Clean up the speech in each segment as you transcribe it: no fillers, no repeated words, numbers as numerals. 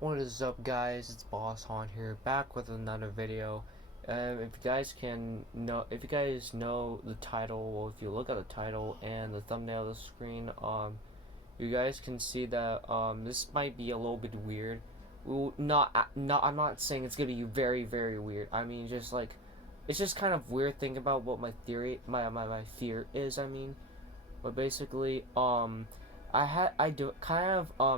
What is up, guys? It's Boss Han here, back with another video. If you guys know the title, well, if you look at the title and the thumbnail of the screen, you guys can see that this might be a little bit weird. I'm not saying it's gonna be very, very weird. I mean, just like, it's just kind of weird thinking about what my fear is. But basically,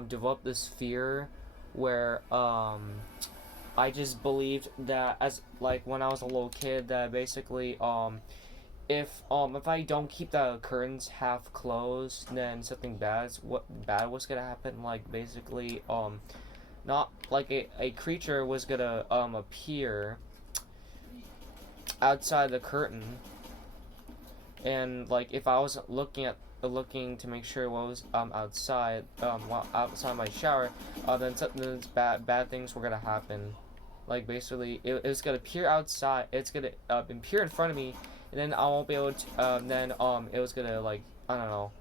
developed this fear where I just believed that, as like when I was a little kid, that basically if I don't keep the curtains half closed, then something bad was gonna happen. Like basically not like a creature was gonna appear outside the curtain, and like if I was looking to make sure what was outside outside my shower, then bad things were gonna happen. Like basically it's gonna appear outside, it's gonna appear in front of me, and then I won't be able to then it was gonna, like, I don't know,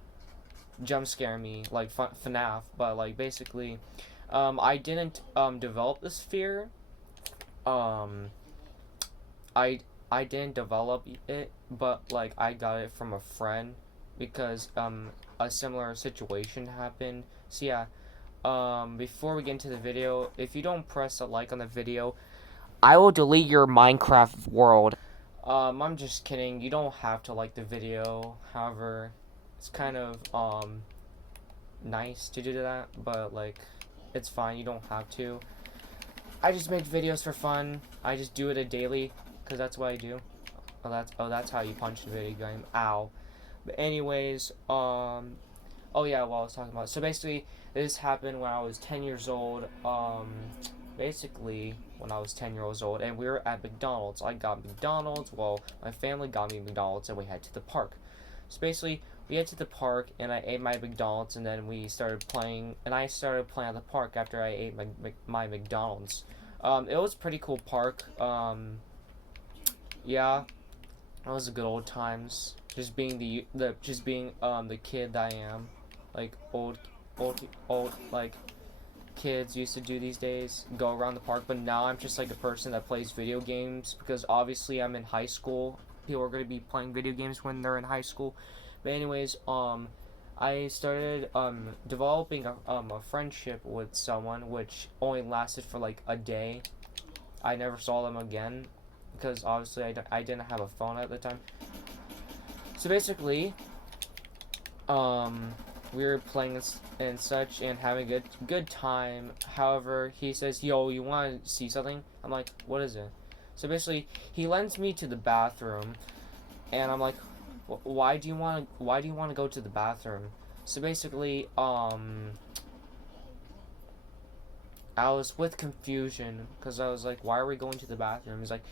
jump scare me like FNAF. But like basically I didn't develop this fear. um I I didn't develop it, but like I got it from a friend because a similar situation happened. So yeah, before we get into the video, if you don't press a like on the video, I will delete your Minecraft world. I'm just kidding. You don't have to like the video. However, it's kind of nice to do that, but like it's fine. You don't have to. I just make videos for fun. I just do it a daily because that's what I do. That's how you punch in a video game. Ow. But anyways, oh yeah, what I was talking about. So basically, this happened when I was 10 years old. Basically when I was 10 years old, and we were at McDonald's. I got McDonald's. Well, my family got me McDonald's, and we head to the park. So basically, we head to the park, and I ate my McDonald's, and then we started playing, and I started playing at the park after I ate my McDonald's. It was a pretty cool park. Yeah, it was a good old times. Just being the kid that I am, like old like kids used to do these days, go around the park. But now I'm just like a person that plays video games because obviously I'm in high school. People are going to be playing video games when they're in high school. But anyways, I started developing a friendship with someone which only lasted for like a day. I never saw them again because obviously I didn't have a phone at the time. So basically, we were playing and such and having a good time. However, he says, "Yo, you want to see something?" I'm like, "What is it?" So basically, he lends me to the bathroom, and I'm like, Why do you want to go to the bathroom?" So basically, I was with confusion because I was like, "Why are we going to the bathroom?" He's like,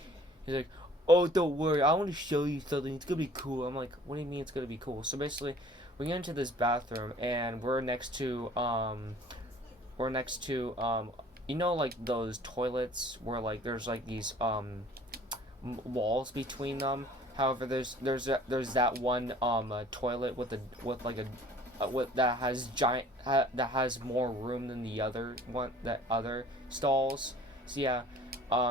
"Oh, don't worry, I want to show you something. It's gonna be cool." I'm like, "What do you mean it's gonna be cool?" So basically, we get into this bathroom, and we're next to you know, like those toilets where like there's like these walls between them. However, there's that one toilet with like a with that has that has more room than the other one, that other stalls. So yeah,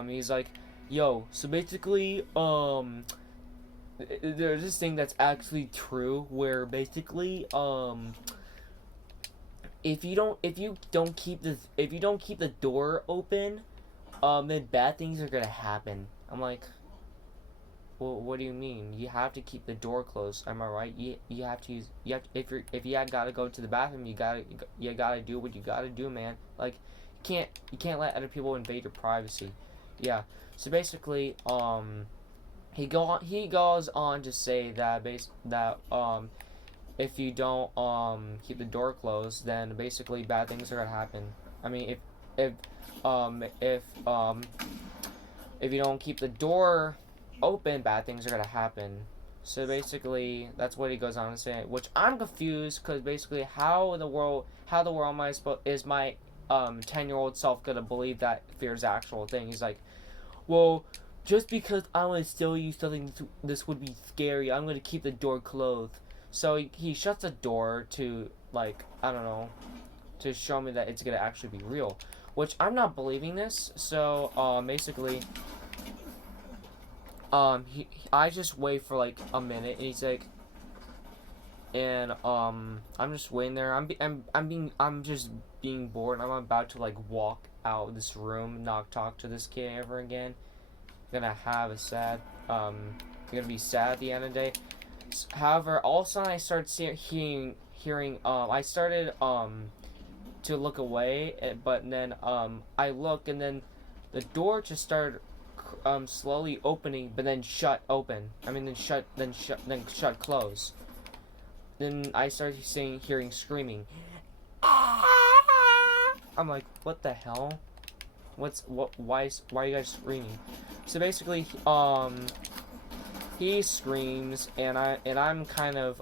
he's like, "Yo, so basically there's this thing that's actually true where basically if you don't keep the door open, then bad things are gonna happen." I'm like, "Well, what do you mean? You have to keep the door closed. Am I right? You have to use you have to, if you gotta go to the bathroom, you gotta do what you gotta do, man. Like, you can't let other people invade your privacy." Yeah. So basically, he goes on to say that if you don't keep the door closed, then basically bad things are gonna happen. I mean, if um if um if you don't keep the door open, bad things are gonna happen. So basically, that's what he goes on to say, which I'm confused because basically, how the world am I supposed is my 10-year-old self gonna believe that fear is an actual thing? He's like, "Well, just because I want to tell you something this would be scary, I'm gonna keep the door closed." So he shuts the door to, like, I don't know, to show me that it's gonna actually be real, which I'm not believing this. So basically, I just wait for like a minute, and he's like, and I'm just waiting there. I'm just being bored. I'm about to like walk out of this room, not talk to this kid ever again. Gonna have a sad gonna be sad at the end of the day. However, all of a sudden I started hearing I started to look away, but then I look, and then the door just started slowly opening, but then shut open. I mean, then shut close. Then I started hearing screaming. I'm like, what the hell? Why are you guys screaming? So basically, he screams, and I'm kind of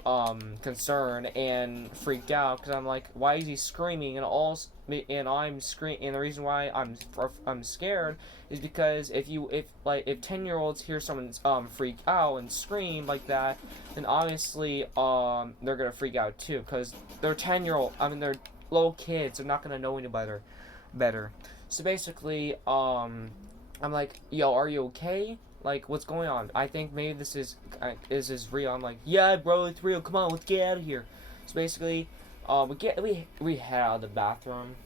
concerned and freaked out, because I'm like, why is he screaming? And I'm screaming, and the reason why I'm scared is because if 10-year-olds hear someone freak out and scream like that, then obviously they're gonna freak out too, because they're 10-year-old. I mean, they're little kids. They're not gonna know any better. So basically, I'm like, yo, are you okay? Like, what's going on? I think maybe this is real. I'm like, yeah, bro, it's real. Come on, let's get out of here. So basically, we head out of the bathroom.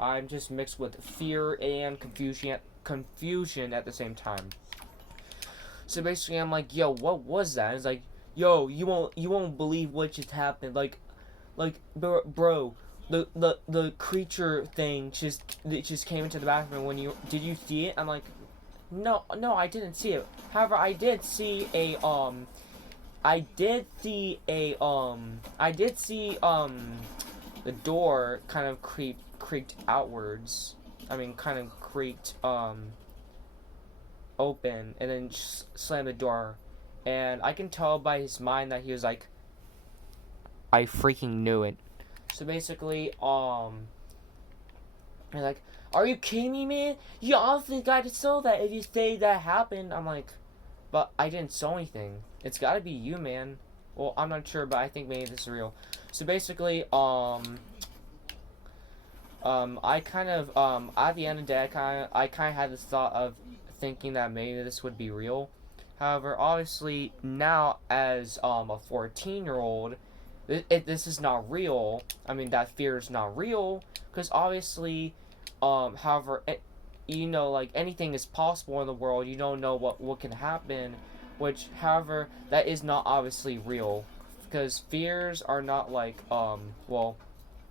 I'm just mixed with fear and confusion at the same time. So basically, I'm like, yo, what was that? It's like, yo, you won't believe what just happened. Like, bro. The creature thing just came into the bathroom. Did you see it? I'm like, no, I didn't see it. However, I did see the door kind of creaked outwards. I mean, kind of creaked open, and then slammed the door. And I can tell by his mind that he was like, I freaking knew it. So basically, you're like, are you kidding me, man? You obviously got to saw that if you say that happened. I'm like, but I didn't saw anything. It's gotta be you, man. Well, I'm not sure, but I think maybe this is real. So basically, I kind of, at the end of the day, I kind of had this thought of thinking that maybe this would be real. However, obviously, now as, a 14-year-old, this is not real. I mean, that fear is not real, because obviously, however, like, anything is possible in the world. You don't know what can happen, which, however, that is not obviously real, because fears are not like, well,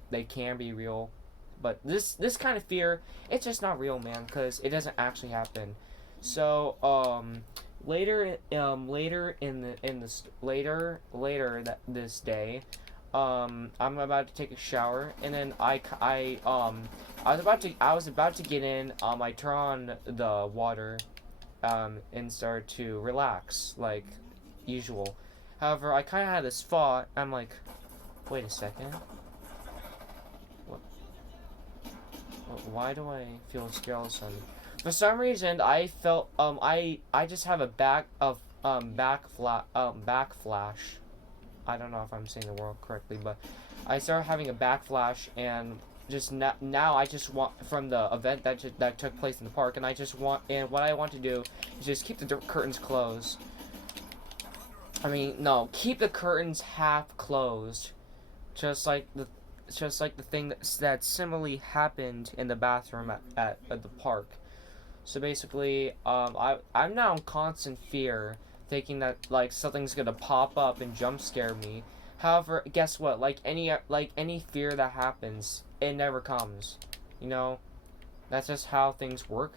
they can be real, but this kind of fear, it's just not real, man, because it doesn't actually happen. So, later this day, I'm about to take a shower, and then I was about to get in. I turn on the water, and start to relax like usual. However, I kind of had this thought. I'm like, wait a second. Why do I feel scared all of a sudden? For some reason, I felt I just have a backflash. I don't know if I'm saying the word correctly, but I started having a backflash, and just now I just want, from the event that took place in the park, and what I want to do is just keep the curtains closed. I mean, no, keep the curtains half closed, just like the thing that similarly happened in the bathroom at the park. So basically, I'm now in constant fear, thinking that like something's gonna pop up and jump scare me. However, guess what? Like any fear that happens, it never comes. You know, that's just how things work.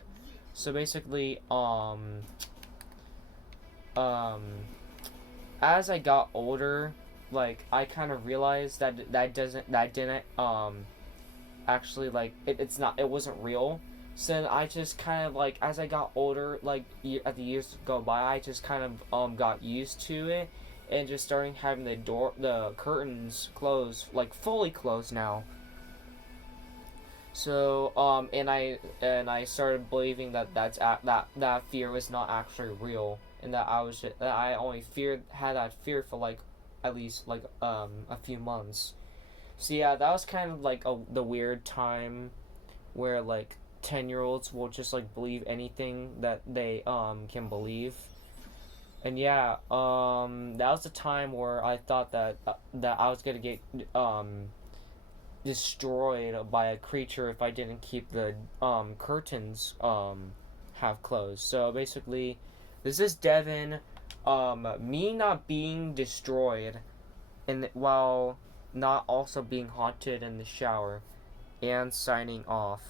So basically, as I got older, like I kind of realized that didn't actually, like, it wasn't real. So then I just kind of, like, as I got older, like as the years go by, I just kind of got used to it, and just starting having the curtains closed, like fully closed now. So and I started believing that fear was not actually real, and that I only had that fear for like at least like a few months. So yeah, that was kind of like the weird time where like 10-year-olds will just like believe anything that they can believe. And yeah, that was the time where I thought that I was gonna get destroyed by a creature if I didn't keep the curtains half closed. So basically, this is Devin, me not being destroyed, and while not also being haunted in the shower, and signing off.